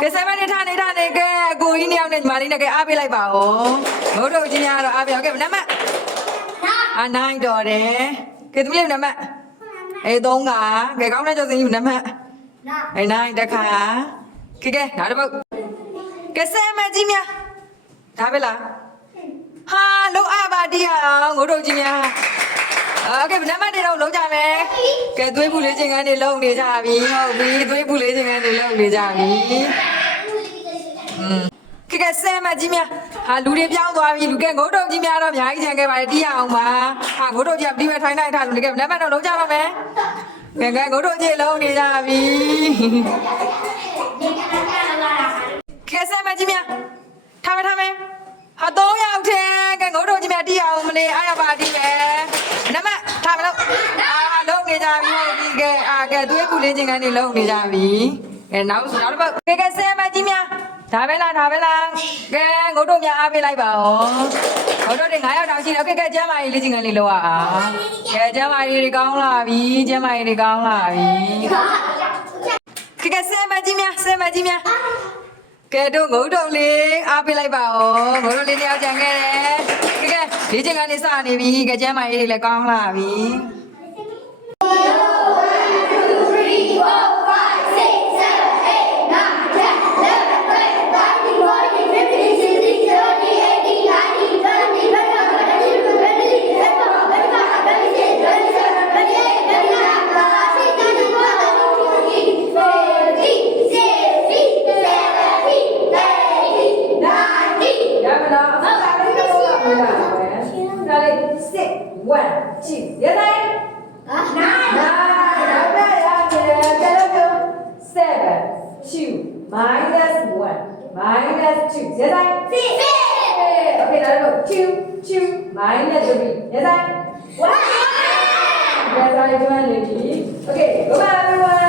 ကဲဆယ်မနေထားနေထားနေကဲကိုကြီးနှစ်ယောက်နဲ့ညီမလေးနဲ့ကဲအားပေးလိုက်ပါဦးငိုးတို့ချင်းများတော့အားပေးအောင်ကဲနံပါတ်နိုင်တော်တယ်ကဲသမီးလေးနံပါတ်3ကကဲကောင်းတဲ့ကျော်စင်ယူနံပါတ်နိုင်တခါကဲနောက်တစ်ပုတ်ကဲဆယ်မကြီးများဒါပဲလားဟာလုံးအပါတီးအောင်ငိုးတို့ချင်းများโอเคနံပါတ်1တော့လုံးကြမယ်ကဲသွေးပူလေးချင်းကန်းနေလုံးနေကြပြီဟုတ်ပြီသွေးပူလေးချင်းကန်းနေလုံးနေကြပြီကဲဆဲမကြီးများဟာလူတွေပြောင်းသွားပြီလူကဲငိုးတုံကြီးများတော့အများကြီးချန်ခဲ့ပါတယ်တီးရအောင်ပါဟာငိုးတုံကြီးကပြီးပဲထိုင်ထားလူတွေကနံပါတ်တော့လုံးကြပါမယ်ကဲငိုးတုံကြီးလုံးနေကြပြီကဲဆဲမကြီးများထားမယ်ဟာ3ယောက်ထဲကဲငိုးတုံကြီးများတီးအောင်မလေးအားရပါတီးမယ်နံပါတ်ထားမလို့လုံးနေကြပြီဟုတ်ပြီကဲသွေးပူလေးချင်းကနေလုံးနေကြပြီကဲနောက်တစ်ပတ်ကဲဆဲမကြီးများဒါပဲလားကဲငုတ်တို့များအားပေးလိုက်ပါဦးငုတ်တို့တွေ9ယောက်တောင်ရှိတယ်ကဲကျမ်းမာရေးလေးချင်းကနေလောက်အောင်ကဲကျမ်းမာရေးတွေကောင်းလာပြီကျမ်းမာရေးတွေကောင်းလာပြီကဲဆဲမကြီးများကဲတို့ငုတ်တုံလေးအားပေးလိုက်ပါဦးငုတ်တို့လေးနှစ်ယောက်ကြံခဲ့တယ်ကဲလေးချင်းကနေစနေပြီကဲကျမ်းမာရေးတွေလည်းကောင်းလာပြီYes, I. Okay, now look. 2 minus 3. Yes, I. 1. Yes, I. Okay, go back everyone.